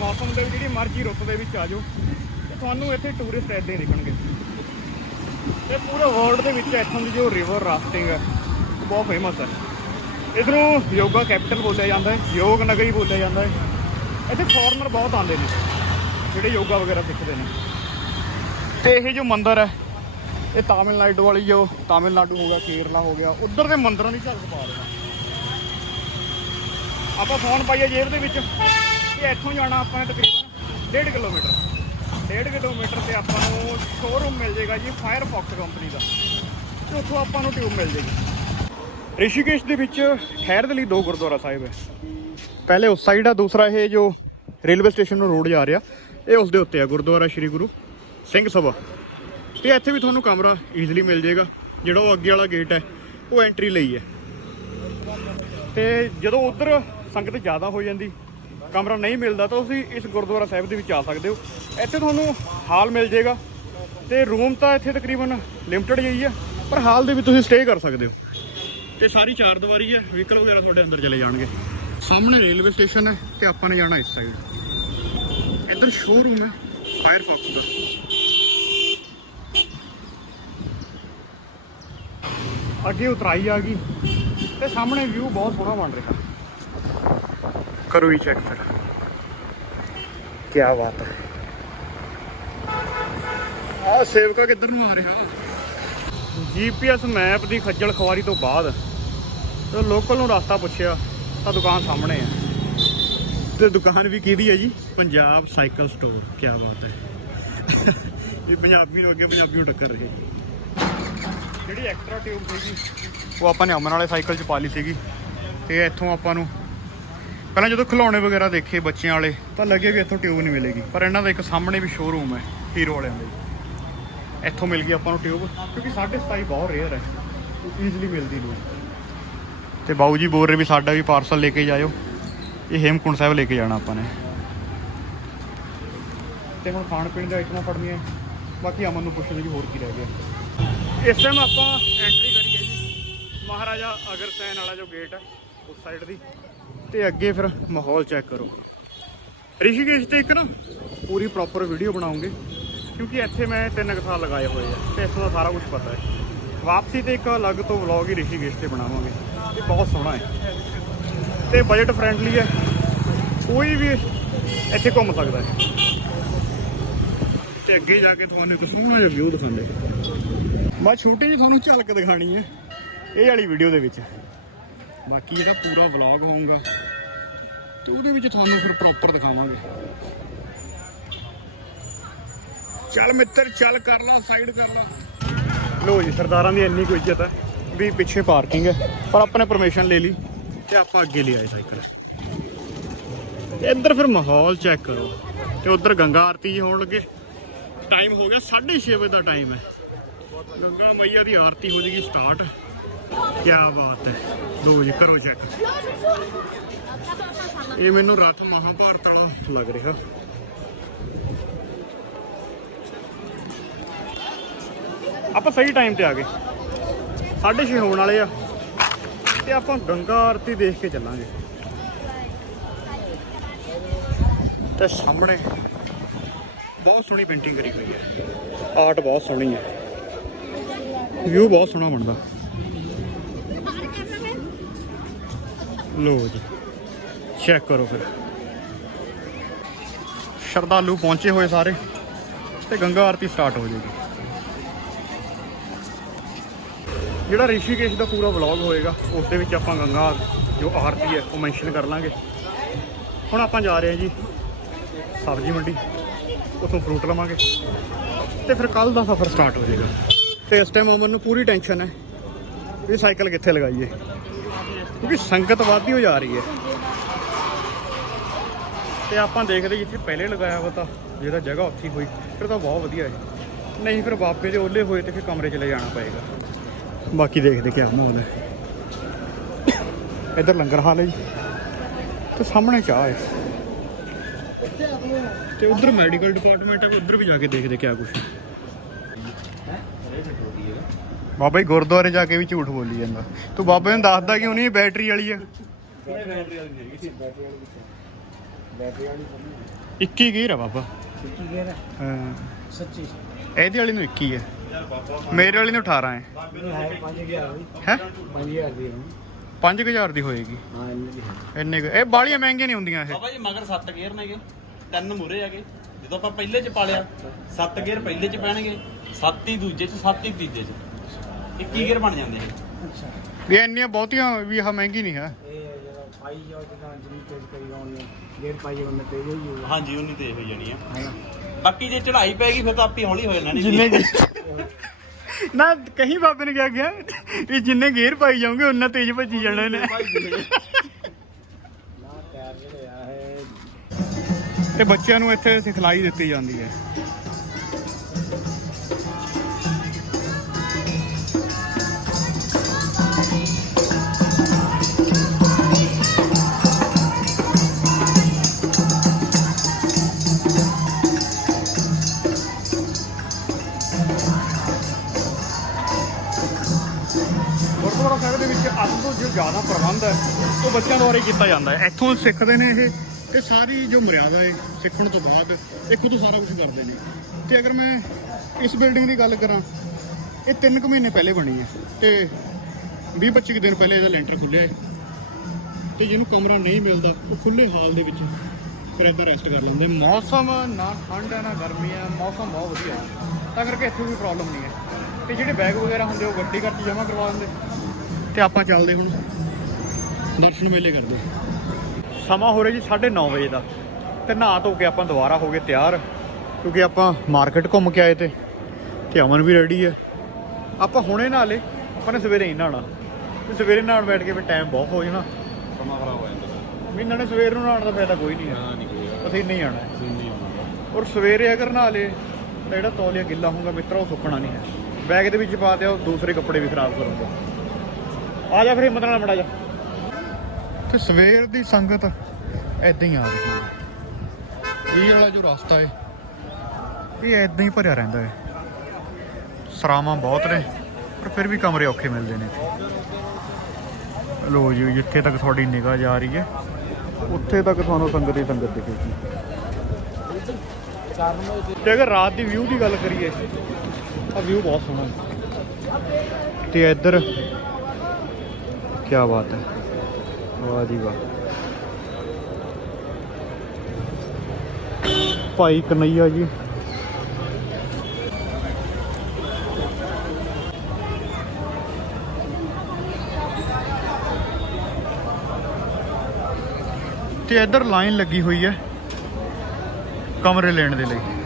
ਮੌਸਮ ਦੇ ਜਿਹੜੀ ਮਰਜ਼ੀ ਰੁੱਤ ਦੇ ਵਿੱਚ ਆ ਜਾਓ ਤੇ ਤੁਹਾਨੂੰ ਇੱਥੇ ਟੂਰਿਸਟ ਐਦੇ ਹੀ ਦਿਖਣਗੇ। ਤੇ ਪੂਰੇ ਵਰਲਡ ਦੇ ਵਿੱਚ ਇੱਥੋਂ ਦੀ ਜੋ ਰਿਵਰ ਰਾਫਟਿੰਗ ਹੈ, ਉਹ ਬਹੁਤ ਫੇਮਸ ਹੈ। ਇਧਰੋਂ ਯੋਗਾ ਕੈਪੀਟਲ ਬੋਲਿਆ ਜਾਂਦਾ ਹੈ, ਯੋਗ ਨਗਰੀ ਬੋਲਿਆ ਜਾਂਦਾ ਹੈ। ਇੱਥੇ ਫੋਰਨਰ ਬਹੁਤ ਆਉਂਦੇ ਨੇ, ਜਿਹੜੇ ਯੋਗਾ ਵਗੈਰਾ ਸਿੱਖਦੇ ਨੇ। ਤੇ ਇਹ ਜੋ ਮੰਦਿਰ ਹੈ, ਇਹ ਤਾਮਿਲਨਾਡੂ ਵਾਲੀ ਜੋ ਤਾਮਿਲਨਾਡੂ ਹੋ ਗਿਆ, ਕੇਰਲਾ ਹੋ ਗਿਆ, ਉਧਰ ਦੇ ਮੰਦਿਰਾਂ ਦੀ ਝਲਕ ਪਾ ਰਿਹਾ ਆਪਾਂ ਫੋਨ ਪਾਈਏ ਜੇਬ ਦੇ ਵਿੱਚ। ਕਿ ਇੱਥੋਂ ਜਾਣਾ ਆਪਾਂ ਨੇ ਤਕਰੀਬਨ 1.5 ਕਿਲੋਮੀਟਰ। 1.5 ਕਿਲੋਮੀਟਰ ਤੇ ਆਪਾਂ ਨੂੰ ਸ਼ੋਰੂਮ ਮਿਲ ਜਾਏਗਾ ਜੀ ਫਾਇਰਫੌਕਸ ਕੰਪਨੀ ਦਾ। ਤੇ ਉੱਥੋਂ ਆਪਾਂ ਨੂੰ ਟਿਊਬ ਮਿਲ ਜਾਏਗੀ। ਰਿਸ਼ੀਕੇਸ਼ ਦੇ ਵਿੱਚ ਖੈਰ ਦੇ ਲਈ ਦੋ ਗੁਰਦੁਆਰਾ ਸਾਹਿਬ ਹੈ। ਪਹਿਲੇ ਉਸ ਸਾਈਡ ਆ, ਦੂਸਰਾ ਇਹ ਜੋ ਰੇਲਵੇ ਸਟੇਸ਼ਨ ਨੂੰ ਰੋਡ ਜਾ ਰਿਹਾ, ਇਹ ਉਸ ਦੇ ਉੱਤੇ ਆ ਗੁਰਦੁਆਰਾ ਸ਼੍ਰੀ ਗੁਰੂ ਸਿੰਘ ਸਭਾ। ਤੇ ਇੱਥੇ ਵੀ ਤੁਹਾਨੂੰ ਕਮਰਾ ਈਜ਼ੀਲੀ ਮਿਲ ਜਾਏਗਾ, ਜਿਹੜਾ ਉਹ ਅੱਗੇ ਵਾਲਾ ਗੇਟ ਹੈ, ਉਹ ਐਂਟਰੀ ਲਈ ਹੈ। ਤੇ ਜਦੋਂ ਉਧਰ ਸੰਗਤ ਜ਼ਿਆਦਾ ਹੋ ਜਾਂਦੀ ਕਮਰਾ ਨਹੀਂ ਮਿਲਦਾ ਤਾਂ ਤੁਸੀਂ ਇਸ ਗੁਰਦੁਆਰਾ ਸਾਹਿਬ ਦੇ ਵਿੱਚ ਆ ਸਕਦੇ ਹੋ। ਇੱਥੇ ਤੁਹਾਨੂੰ ਹਾਲ ਮਿਲ ਜਾਏਗਾ ਤੇ ਰੂਮ ਤਾਂ ਇੱਥੇ ਤਕਰੀਬਨ ਲਿਮਟਿਡ ਜਿਹੀ ਹੈ, ਪਰ ਹਾਲ ਦੇ ਵਿੱਚ ਤੁਸੀਂ ਸਟੇ ਕਰ ਸਕਦੇ ਹੋ। ਤੇ ਸਾਰੀ ਚਾਰ ਦੀਵਾਰੀ ਹੈ ਵਹੀਕਲ ਵਗੈਰਾ ਤੁਹਾਡੇ ਅੰਦਰ ਚਲੇ ਜਾਣਗੇ। ਸਾਹਮਣੇ ਰੇਲਵੇ ਸਟੇਸ਼ਨ ਹੈ ਤੇ ਆਪਾਂ ਨੇ ਜਾਣਾ ਇਸ ਸਾਈਡ ਇੱਧਰ ਸ਼ੋਰੂਮ ਹੈ ਫਾਇਰਫੌਕਸ ਦਾ। ਅੱਗੇ ਉਤਰਾਈ ਆ ਗਈ ਤੇ ਸਾਹਮਣੇ ਵਿਊ ਬਹੁਤ ਸੋਹਣਾ ਬਣ ਰਿਹਾ। ਕਰੋ ਹੀ ਚੈੱਕ ਫਿਰ ਕੀ ਬਾਤ ਹੈ ਆ ਸੇਵਕਾ ਕਿੱਧਰ ਨੂੰ ਆ ਰਿਹਾ ਜੀਪੀਐਸ ਮੈਪ ਦੀ ਖੱਜਲ ਖਵਾਰੀ ਤੋਂ ਬਾਅਦ ਤੇ ਲੋਕਲ ਨੂੰ ਰਸਤਾ ਪੁੱਛਿਆ ਤਾਂ ਦੁਕਾਨ ਸਾਹਮਣੇ ਆ ਤੇ ਦੁਕਾਨ ਵੀ ਕਿਹਦੀ ਹੈ ਜੀ ਪੰਜਾਬ ਸਾਈਕਲ ਸਟੋਰ ਕੀ ਬਾਤ ਹੈ ਇਹ ਪੰਜਾਬੀ ਨੂੰ ਅੱਗੇ ਪੰਜਾਬੀ ਨੂੰ ਟੱਕਰ ਰਹੇ ਜਿਹੜੀ ਐਕਸਟਰਾ ਟਿਊਬ ਸੀਗੀ ਉਹ ਆਪਾਂ ਨੇ ਅਮਨ ਵਾਲੇ ਸਾਈਕਲ 'ਚ ਪਾ ਲਈ ਸੀਗੀ ਤੇ ਇੱਥੋਂ ਆਪਾਂ ਨੂੰ ਪਹਿਲਾਂ ਜਦੋਂ ਖਿਡੌਣੇ ਵਗੈਰਾ ਦੇਖੇ ਬੱਚਿਆਂ ਵਾਲੇ ਤਾਂ ਲੱਗੇ ਵੀ ਇੱਥੋਂ ਟਿਊਬ ਨਹੀਂ ਮਿਲੇਗੀ। ਪਰ ਇਹਨਾਂ ਦਾ ਇੱਕ ਸਾਹਮਣੇ ਵੀ ਸ਼ੋਰੂਮ ਹੈ ਹੀਰੋ ਵਾਲਿਆਂ ਦਾ। ਇੱਥੋਂ ਮਿਲ ਗਈ ਆਪਾਂ ਨੂੰ ਟਿਊਬ ਕਿਉਂਕਿ 27.5 ਬਹੁਤ ਰੇਅਰ ਹੈ। ਈਜ਼ੀਲੀ ਮਿਲਦੀ ਨਹੀਂ ਤੇ ਬਾਊ ਜੀ ਬੋਲ ਰਹੇ ਵੀ ਸਾਡਾ ਵੀ ਪਾਰਸਲ ਲੈ ਕੇ ਜਾਇਓ। ਇਹ ਹੇਮਕੁੰਡ ਸਾਹਿਬ ਲੈ ਕੇ ਜਾਣਾ ਆਪਾਂ ਨੇ। ਤੇ ਹੁਣ ਖਾਣ ਪੀਣ ਦੀਆਂ ਆਈਟਮਾਂ ਫੜਨੀਆਂ ਬਾਕੀ ਅਮਨ ਨੂੰ ਪੁੱਛਦੇ ਜੀ ਹੋਰ ਕੀ ਰਹਿ ਗਿਆ। ਇਸ ਟਾਈਮ ਆਪਾਂ ਐਂਟਰੀ ਕਰੀਏ ਜੀ ਮਹਾਰਾਜਾ ਅਗਰਸੈਨ ਵਾਲਾ ਜੋ ਗੇਟ ਹੈ ਉਸ ਸਾਈਡ ਦੀ। ਤੇ ਅੱਗੇ ਫਿਰ ਮਾਹੌਲ ਚੈੱਕ ਕਰੋ। ਰਿਸ਼ੀਕੇਸ਼ ਤੇ ਇੱਕ ਨਾ ਪੂਰੀ ਪ੍ਰੋਪਰ ਵੀਡੀਓ ਬਣਾਉਂਗੇ, ਕਿਉਂਕਿ ਇੱਥੇ ਮੈਂ ਤਿੰਨ ਕੁ ਸਾਲ ਲਗਾਏ ਹੋਏ ਆ, ਤੇ ਇੱਥੋਂ ਦਾ ਸਾਰਾ ਕੁਝ ਪਤਾ ਹੈ। ਵਾਪਸੀ ਤੇ ਇੱਕ ਅਲੱਗ ਤੋਂ ਵਲੌਗ ਹੀ ਰਿਸ਼ੀਕੇਸ਼ ਤੇ ਬਣਾਵਾਂਗੇ, ਇਹ ਬਹੁਤ ਸੋਹਣਾ ਹੈ। ਤੇ ਬਜਟ ਫ੍ਰੈਂਡਲੀ ਹੈ, ਕੋਈ ਵੀ ਇੱਥੇ ਘੁੰਮ ਸਕਦਾ ਹੈ। ਤੇ ਅੱਗੇ ਜਾ ਕੇ ਤੁਹਾਨੂੰ ਇੱਕ ਸੋਹਣਾ ਜਿਹਾ ਵਿਊ ਦਿਖਾਉਂਦੇ ਮੈਂ ਛੋਟੀ ਜਿਹੀ ਤੁਹਾਨੂੰ ਝਲਕ ਦਿਖਾਣੀ ਹੈ, ਇਹ ਵਾਲੀ ਵੀਡੀਓ ਦੇ ਵਿੱਚ। ਬਾਕੀ ਜਿਹੜਾ ਪੂਰਾ ਵਲੌਗ ਹੋਊਗਾ। ਤੇ ਉਹਦੇ ਵਿੱਚ ਤੁਹਾਨੂੰ ਫਿਰ ਪ੍ਰੋਪਰ ਦਿਖਾਵਾਂਗੇ। ਚੱਲ ਮਿੱਤਰ, ਚੱਲ ਕਰ ਲਾ ਸਾਈਡ ਕਰ ਲਾ। ਲੋ ਜੀ, ਸਰਦਾਰਾਂ ਦੀ ਇੰਨੀ ਕੋਈ ਇੱਜ਼ਤ ਹੈ ਵੀ ਪਿੱਛੇ ਪਾਰਕਿੰਗ ਹੈ, ਪਰ ਆਪਾਂ ਨੇ ਪਰਮਿਸ਼ਨ ਲੈ ਲਈ ਤੇ ਆਪਾਂ ਅੱਗੇ ਲੈ ਆਏ ਸਾਈਕਲ ਤੇ ਇੱਧਰ ਫਿਰ ਮਾਹੌਲ ਚੈੱਕ ਕਰੋ, ਤੇ ਉੱਧਰ ਗੰਗਾ ਆਰਤੀ ਜੀ ਹੋਣ ਲੱਗੇ। ਟਾਈਮ ਹੋ ਗਿਆ 6:30 ਵਜੇ ਦਾ ਟਾਈਮ ਹੈ। ਗੰਗਾ ਮਈਆ ਦੀ ਆਰਤੀ ਹੋ ਜੇਗੀ ਸਟਾਰਟ ਕੀ ਬਾਤ ਹੈ। ਲੋ ਜੀ, ਕਰੋ ਚੈੱਕ ਇਹ ਮੈਨੂੰ ਰੱਥ ਮਹਾਭਾਰਤ ਵਾਲਾ ਲੱਗ ਰਿਹਾ। ਆਪਾਂ ਸਹੀ ਟਾਈਮ ਤੇ ਆ ਗਏ। 6:30 ਹੋਣ ਵਾਲੇ ਆ। ਤੇ ਆਪਾਂ ਗੰਗਾ ਆਰਤੀ ਦੇਖ ਕੇ ਚੱਲਾਂਗੇ। ਤੇ ਸਾਹਮਣੇ ਬਹੁਤ ਸੋਹਣੀ ਪੇਂਟਿੰਗ ਕਰੀ ਹੋਈ ਹੈ। ਆਰਟ ਬਹੁਤ ਸੋਹਣੀ ਹੈ। ਵਿਊ ਬਹੁਤ ਸੋਹਣਾ ਬਣਦਾ। ਲੋ ਜੀ ਚੈੱਕ ਕਰੋ ਫਿਰ। ਸ਼ਰਧਾਲੂ ਪਹੁੰਚੇ ਹੋਏ ਸਾਰੇ ਤੇ ਗੰਗਾ ਆਰਤੀ ਸਟਾਰਟ ਹੋ ਜਾਏਗੀ। ਜਿਹੜਾ ਰਿਸ਼ੀਕੇਸ਼ ਦਾ ਪੂਰਾ ਵਲੌਗ ਹੋਏਗਾ ਉਸ ਦੇ ਵਿੱਚ ਆਪਾਂ ਗੰਗਾ ਜੋ ਆਰਤੀ ਹੈ, ਉਹ ਮੈਂਸ਼ਨ ਕਰ ਲਾਂਗੇ। ਹੁਣ ਆਪਾਂ ਜਾ ਰਹੇ ਹਾਂ ਜੀ ਸਬਜ਼ੀ ਮੰਡੀ, ਉੱਥੋਂ ਫਰੂਟ ਲਵਾਂਗੇ। ਤੇ ਫਿਰ ਕੱਲ ਦਾ ਸਫ਼ਰ ਸਟਾਰਟ ਹੋ ਜਾਏਗਾ। ਤੇ ਇਸ ਟਾਈਮ ਅਮਨ ਨੂੰ ਪੂਰੀ ਟੈਨਸ਼ਨ ਹੈ ਵੀ ਸਾਈਕਲ ਕਿੱਥੇ ਲਗਾਈਏ। ਕਿਉਂਕਿ ਸੰਗਤ ਵੱਧਦੀ ਹੋ ਜਾ ਰਹੀ ਹੈ। ਤੇ ਆਪਾਂ ਦੇਖਦੇ ਜਿੱਥੇ ਪਹਿਲੇ ਲਗਾਇਆ ਵਾ ਤਾਂ ਜਿਹੜਾ ਜਗ੍ਹਾ ਉੱਥੀ ਹੋਈ, ਫਿਰ ਤਾਂ ਬਹੁਤ ਵਧੀਆ ਹੈ। ਨਹੀਂ ਫਿਰ ਵਾਪੇ ਦੇ ਓਲੇ ਹੋਏ ਤੇ ਫਿਰ ਕਮਰੇ ਚਲੇ ਜਾਣਾ ਪਏਗਾ। ਬਾਕੀ ਦੇਖਦੇ ਕਿਆ ਮਾਹੌਲ ਹੈ। ਇੱਧਰ ਲੰਗਰ ਹਾਲ ਹੈ ਜੀ। ਤੇ ਸਾਹਮਣੇ ਚਾਹ ਹੈ। ਤੇ ਉਧਰ ਮੈਡੀਕਲ ਡਿਪਾਰਟਮੈਂਟ ਹੈ, ਉਧਰ ਵੀ ਜਾ ਕੇ ਦੇਖਦੇ ਕਿਆ ਕੁਛ ਬਾਬਾ ਜੀ ਗੁਰਦੁਆਰੇ ਜਾ ਕੇ ਵੀ ਝੂਠ ਬੋਲੀ ਜਾਂਦਾ। ਤੂੰ ਬਾਬੇ ਨੂੰ ਦੱਸਦਾ ਕਿਉਂ ਨਹੀਂ ਬੈਟਰੀ ਵਾਲੀ ਆ? ਇੱਕੀ ਗੇਰ ਆ ਬਾਬਾ। ਕੀ ਕਹਿ ਹਾਂ। ਸੱਚੀ ਇਹਦੀ ਵਾਲੀ ਨੂੰ 21 ਹੈ ਮੇਰੇ ਵਾਲੀ ਨੂੰ 18 ਹੈ ਹੈ? 5000 ਦੀ ਹੈ 5000 ਦੀ 5000 ਦੀ ਹੋਏਗੀ। ਹਾਂ ਇੰਨੇ ਦੀ ਹੈ ਇੰਨੇ ਇਹ ਬਾਲੀਆਂ ਮਹਿੰਗੀਆਂ ਨਹੀਂ ਹੁੰਦੀਆਂ ਇਹ। ਬਾਬਾ ਜੀ, ਮਗਰ 7 ਗੇਅਰ ਨੇਗੇ ਤਿੰਨ ਮੂਰੇ ਹੈਗੇ ਜਦੋਂ ਆਪਾਂ ਪਹਿਲੇ ਚ ਪਾਲਿਆ 7 ਗੇਅਰ ਪਹਿਲੇ ਚ ਪੈਣਗੇ। 7 ਹੀ ਦੂਜੇ ਚ 7 ਹੀ ਤੀਜੇ ਚ। 21 ਗੇਅਰ ਬਣ ਜਾਂਦੇ ਨੇ। ਅੱਛਾ। ਵੀ ਇੰਨੀਆਂ ਬਹੁਤੀਆਂ ਵੀ ਆਹ ਮਹਿੰਗੀ ਨਹੀਂ ਹੈ। ਇਹ ਜਦੋਂ ਪਾਈ ਜਾਓ ਜਿੱਦਾਂ ਜਿੰਨੀ ਤੇਜ਼ ਕਰੀ ਉਹਨੇ ਗੇਰ ਪਾਈ ਉਹਨੇ ਤੇਜ਼ ਹੋਈ ਹੋਊਗਾ ਹਾਂਜੀ ਉਨੀ ਤੇ ਹੋਈ ਜਾਣੀ ਆ। ਬਾਕੀ ਜੇ ਚੜਾਈ ਪੈ ਗਈ ਫਿਰ ਤਾਂ ਆਪੀ ਹੌਲੀ ਹੋ ਜਾਣਾ ਨਹੀਂ ਜਿੰਨੇ ਨਾ ਕਹੀਂ ਬਾਬੇ ਨੇ ਕਿਹਾ ਗਿਆ ਵੀ ਜਿੰਨੇ ਗੇਅਰ ਪਾਈ ਜਾਓਗੇ ਉਨਾ ਤੇਜ਼ ਭੱਜੀ ਜਾਣੇ ਨੇ। ਨਾ। ਟਾਇਰ ਜਿਹੜੇ ਆ ਇਹ ਤੇ ਬੱਚਿਆਂ ਨੂੰ ਇੱਥੇ ਸਿਖਲਾਈ ਦਿੱਤੀ ਜਾਂਦੀ ਹੈ। ਸਾਹਿਬ ਤੋਂ ਜੋ ਜ਼ਿਆਦਾ ਪ੍ਰਬੰਧ ਹੈ, ਉਹ ਬੱਚਿਆਂ ਦੁਆਰਾ ਹੀ ਕੀਤਾ ਜਾਂਦਾ ਹੈ। ਇੱਥੋਂ ਸਿੱਖਦੇ ਨੇ ਇਹ ਤੇ ਸਾਰੀ ਜੋ ਮਰਿਆਦਾ ਹੈ, ਸਿੱਖਣ ਤੋਂ ਬਾਅਦ, ਇਹ ਖੁਦ ਸਾਰਾ ਕੁਝ ਕਰਦੇ ਨੇ। ਤੇ ਅਗਰ ਮੈਂ ਇਸ ਬਿਲਡਿੰਗ ਦੀ ਗੱਲ ਕਰਾਂ, ਇਹ 3 ਕੁ ਮਹੀਨੇ ਪਹਿਲੇ ਬਣੀ ਹੈ ਤੇ 20 25 ਦਿਨ ਪਹਿਲੇ ਇਹਦਾ ਲੈਂਟਰ ਖੁੱਲਿਆ ਹੈ। ਤੇ ਜਿਹਨੂੰ ਕਮਰਾ ਨਹੀਂ ਮਿਲਦਾ, ਉਹ ਖੁੱਲੇ ਹਾਲ ਦੇ ਵਿੱਚ ਫਿਰ ਇੱਦਾਂ ਰੈਸਟ ਕਰ ਲੈਂਦੇ ਮੌਸਮ ਨਾ ਠੰਡ ਹੈ, ਨਾ ਗਰਮੀ ਹੈ, ਮੌਸਮ ਬਹੁਤ ਵਧੀਆ ਹੈ। ਤਾਂ ਕਰਕੇ ਇੱਥੇ ਕੋਈ ਪ੍ਰੋਬਲਮ ਨਹੀਂ ਹੈ। ਤੇ ਜਿਹੜੇ ਬੈਗ ਵਗੈਰਾ ਹੁੰਦੇ ਉਹ ਗੱਡੀ ਕਰਕੇ ਜਮ੍ਹਾਂ ਕਰਵਾ ਦਿੰਦੇ। ਤੇ ਆਪਾਂ ਚੱਲਦੇ ਹੁਣ। ਦਰਸ਼ਨ ਮੇਲੇ ਕਰਦੇ ਸਮਾਂ ਹੋ ਰਿਹਾ ਜੀ 9:30 ਵਜੇ ਦਾ। ਤੇ ਨਹਾ ਧੋ ਕੇ ਆਪਾਂ ਦੁਬਾਰਾ ਹੋ ਗਏ ਤਿਆਰ ਕਿਉਂਕਿ ਆਪਾਂ ਮਾਰਕੀਟ ਘੁੰਮ ਕੇ ਆਏ ਤੇ ਤੇ ਅਮਨ ਵੀ ਰੈਡੀ ਹੈ। ਆਪਾਂ ਹੁਣੇ ਨਹਾ ਲੇ ਆਪਾਂ ਨੇ ਸਵੇਰੇ ਹੀ ਨਹਾਉਣਾ। ਤੇ ਸਵੇਰੇ ਨਹਾਉਣ ਬੈਠ ਕੇ ਫਿਰ ਟਾਈਮ ਬਹੁਤ ਹੋ ਜਾਣਾ। ਸਮਾਂ ਖਰਾਬ ਹੋ ਜਾਂਦਾ। ਮਹੀਨਾ ਨੇ ਸਵੇਰ ਨੂੰ ਨਹਾਉਣ ਦਾ ਫਾਇਦਾ ਕੋਈ ਨਹੀਂ ਹੈ। ਹਾਂ ਨਹੀਂ ਕੋਈ। ਅਸੀਂ ਨਹੀਂ ਆਣਾ। ਨਹੀਂ ਆਉਂਦਾ ਔਰ ਸਵੇਰੇ ਅਗਰ ਨਹਾ ਲੇ ਤਾਂ ਜਿਹੜਾ ਤੌਲੀਆ ਗਿੱਲਾ ਹੋਊਗਾ ਮਿੱਤਰਾ ਉਹ ਸੁੱਕਣਾ ਨਹੀਂ ਹੈ। ਬੈਗ ਦੇ ਵਿੱਚ ਪਾ ਦਿਓ ਦੂਸਰੇ ਕੱਪੜੇ ਵੀ ਖਰਾਬ ਕਰੂਗਾ। ਆ ਜਾ ਫਿਰ ਹਿੰਮਤ ਨਾਲ ਮੜਾ ਜਾ। ਤੇ ਸਵੇਰ ਦੀ ਸੰਗਤ ਐਦਾਂ ਹੀ ਆ ਰਹੀ ਹੈ। ਇਹ ਵਾਲਾ ਜੋ ਰਸਤਾ ਹੈ ਇਹ ਐਦਾਂ ਹੀ ਭਰਿਆ ਰਹਿੰਦਾ ਹੈ। ਸਰਾਵਾਂ ਬਹੁਤ ਨੇ ਪਰ ਫਿਰ ਵੀ ਕਮਰੇ ਔਖੇ ਮਿਲਦੇ ਨੇ ਲੋ ਜੀ ਜਿੱਥੇ ਤੱਕ ਤੁਹਾਡੀ ਨਿਗਾਹ ਜਾ ਰਹੀ ਹੈ ਉੱਥੇ ਤੱਕ ਤੁਹਾਨੂੰ ਸੰਗਤ ਹੀ ਸੰਗਤ ਦਿਖੇਗੀ। ਤੇ ਅਗਰ ਰਾਤ ਦੀ ਵਿਊ ਦੀ ਗੱਲ ਕਰੀਏ ਆ ਵਿਊ ਬਹੁਤ ਸੋਹਣਾ ਹੈ। ਤੇ ਇੱਧਰ ਕੀ ਬਾਤ ਹੈ। ਵਾਹ ਜੀ ਵਾਹ। ਭਾਈ ਕਨਈਆ ਜੀ। ਤੇ ਇੱਧਰ ਲਾਈਨ ਲੱਗੀ ਹੋਈ ਹੈ ਕਮਰੇ ਲੈਣ ਦੇ ਲਈ।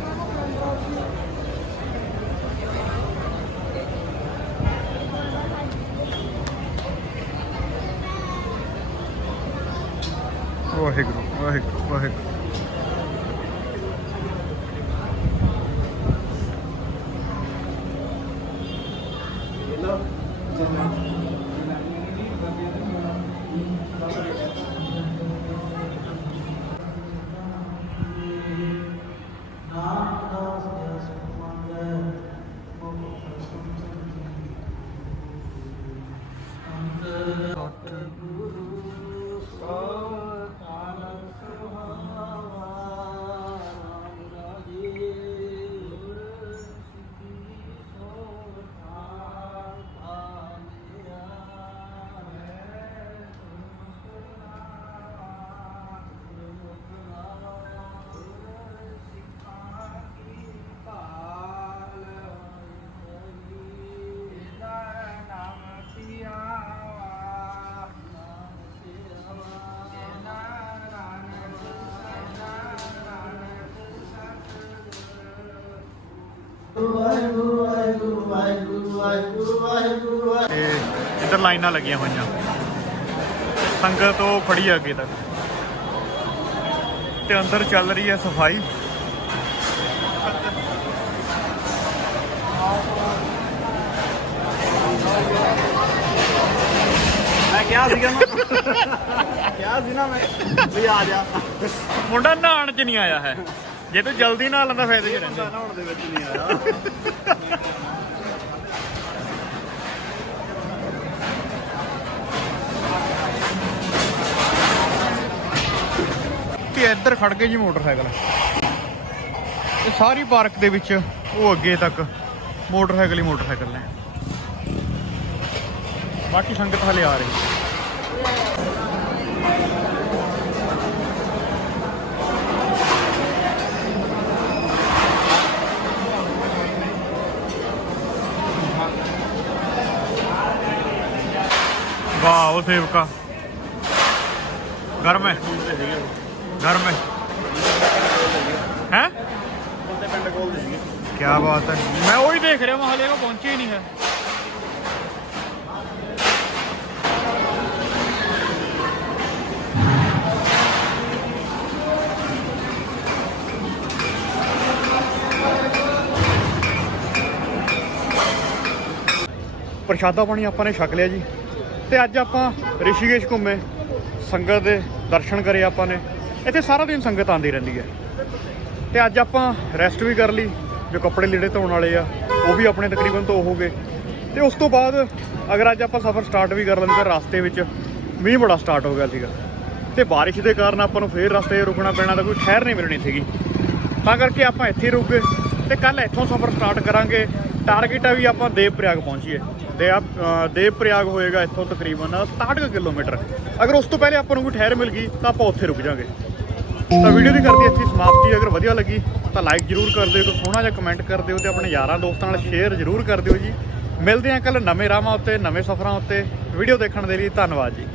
ਤੇ ਇੱਧਰ ਲਾਈਨਾਂ ਲੱਗੀਆਂ ਹੋਈਆਂ। ਸੰਗਤ ਉਹ ਖੜੀ ਆ ਅੱਗੇ ਤੱਕ। ਤੇ ਅੰਦਰ ਚੱਲ ਰਹੀ ਹੈ ਸਫ਼ਾਈ। ਮੈਂ ਕਿਹਾ ਸੀਗਾ ਨਾ। ਕਿਹਾ ਸੀ ਨਾ ਮੈਂ। ਵੀ ਆ ਜਾ। ਮੁੰਡਾ ਨਹਾਉਣ ਚ ਨਹੀਂ ਆਇਆ ਹੈ। ਜੇ ਤੂੰ ਜਲਦੀ ਨਹਾ ਲੈਂਦਾ ਫਾਇਦੇ ਚ ਰਹਿੰਦਾ। ਨਹਾਉਣ ਦੇ ਵਿੱਚ ਨਹੀਂ ਆਇਆ। ਤੇ ਇੱਧਰ ਖੜ ਗਏ ਜੀ ਮੋਟਰਸਾਈਕਲ। ਇਹ ਸਾਰੀ ਪਾਰਕ ਦੇ ਵਿੱਚ ਉਹ ਅੱਗੇ ਤੱਕ ਮੋਟਰਸਾਈਕਲ ਹੀ ਮੋਟਰਸਾਈਕਲ ਨੇ। ਬਾਕੀ ਸੰਗਤ ਹਲੇ ਆ ਰਹੀ ਵਾਹ, ਉਹ ਸੇਵਕਾ। ਗਰਮ ਹੈ। ਗਰਮ ਹੈ। ਹੈ? ਬੰਦੇ ਪਿੰਡ ਕੋਲ ਦੇ ਕੀ ਬਾਤ ਹੈ। ਮੈਂ ਉਹੀ ਦੇਖ ਰਿਹਾ ਮੈਂ ਹਲੇ ਉਹ ਪਹੁੰਚੇ ਹੀ ਨਹੀਂ ਹੈ। ਪ੍ਰਸ਼ਾਦਾ ਪਾਣੀ ਆਪਾਂ ਨੇ ਛਕ ਲਿਆ ਜੀ। ਤੇ ਅੱਜ ਆਪਾਂ ਰਿਸ਼ੀਕੇਸ਼ ਘੁੰਮੇ। ਸੰਗਤ ਦੇ ਦਰਸ਼ਨ ਕਰੇ ਆਪਾਂ ਨੇ। ਇੱਥੇ ਸਾਰਾ ਦਿਨ ਸੰਗਤ ਆਉਂਦੀ ਰਹਿੰਦੀ ਹੈ। ਤੇ ਅੱਜ ਆਪਾਂ ਰੈਸਟ ਵੀ ਕਰ ਲਈ, ਜੋ ਕੱਪੜੇ ਲੀੜੇ ਧੋਣ ਵਾਲੇ ਆ, ਉਹ ਵੀ ਆਪਣੇ ਤਕਰੀਬਨ ਧੋ ਹੋ ਗਏ। ਤੇ ਉਸ ਤੋਂ ਬਾਅਦ ਅਗਰ ਅੱਜ ਆਪਾਂ ਸਫ਼ਰ ਸਟਾਰਟ ਵੀ ਕਰ ਲੈਂਦੇ ਤਾਂ ਰਸਤੇ ਵਿੱਚ ਮੀਂਹ ਬੜਾ ਸਟਾਰਟ ਹੋ ਗਿਆ ਸੀਗਾ। ਤੇ ਬਾਰਿਸ਼ ਦੇ ਕਾਰਨ ਆਪਾਂ ਨੂੰ ਫੇਰ ਰਸਤੇ ਰੁਕਣਾ ਪੈਣਾ ਤਾਂ ਕੋਈ ਠਹਿਰ ਨਹੀਂ ਮਿਲਣੀ ਸੀਗੀ। ਤਾਂ ਕਰਕੇ ਆਪਾਂ ਇੱਥੇ ਹੀ ਰੁਕ ਗਏ ਤੇ ਕੱਲ ਇੱਥੋਂ ਸਫ਼ਰ ਸਟਾਰਟ ਕਰਾਂਗੇ। ਟਾਰਗੇਟ ਆ ਵੀ ਆਪਾਂ ਦੇਵ ਪ੍ਰਯਾਗ ਪਹੁੰਚੀਏ। ਦੇ ਦੇਵ ਪ੍ਰਯਾਗ ਹੋਏਗਾ ਇੱਥੋਂ ਤਕਰੀਬਨ 67 ਕੁ ਕਿਲੋਮੀਟਰ। ਅਗਰ ਉਸ ਤੋਂ ਪਹਿਲੇ ਆਪਾਂ ਨੂੰ ਕੋਈ ਠਹਿਰ ਮਿਲ ਗਈ ਤਾਂ ਆਪਾਂ ਉੱਥੇ ਰੁਕ ਜਾਾਂਗੇ। ਤਾਂ ਵੀਡੀਓ ਦੀ ਕਰਦੀ ਇੱਥੇ ਸਮਾਪਤੀ ਅਗਰ ਵਧੀਆ ਲੱਗੀ ਤਾਂ ਲਾਈਕ ਜਰੂਰ ਕਰ ਦਿਓ ਇੱਕ ਸੋਹਣਾ ਜਿਹਾ ਕਮੈਂਟ ਕਰ ਦਿਓ ਤੇ ਆਪਣੇ ਯਾਰਾਂ ਦੋਸਤਾਂ ਨਾਲ ਸ਼ੇਅਰ ਜਰੂਰ ਕਰ ਦਿਓ ਜੀ। ਮਿਲਦੇ ਹਾਂ ਕੱਲ ਨਵੇਂ ਰਾਹਾਂ ਉੱਤੇ, ਨਵੇਂ ਸਫ਼ਰਾਂ ਉੱਤੇ। ਵੀਡੀਓ ਦੇਖਣ ਦੇ ਲਈ ਧੰਨਵਾਦ ਜੀ।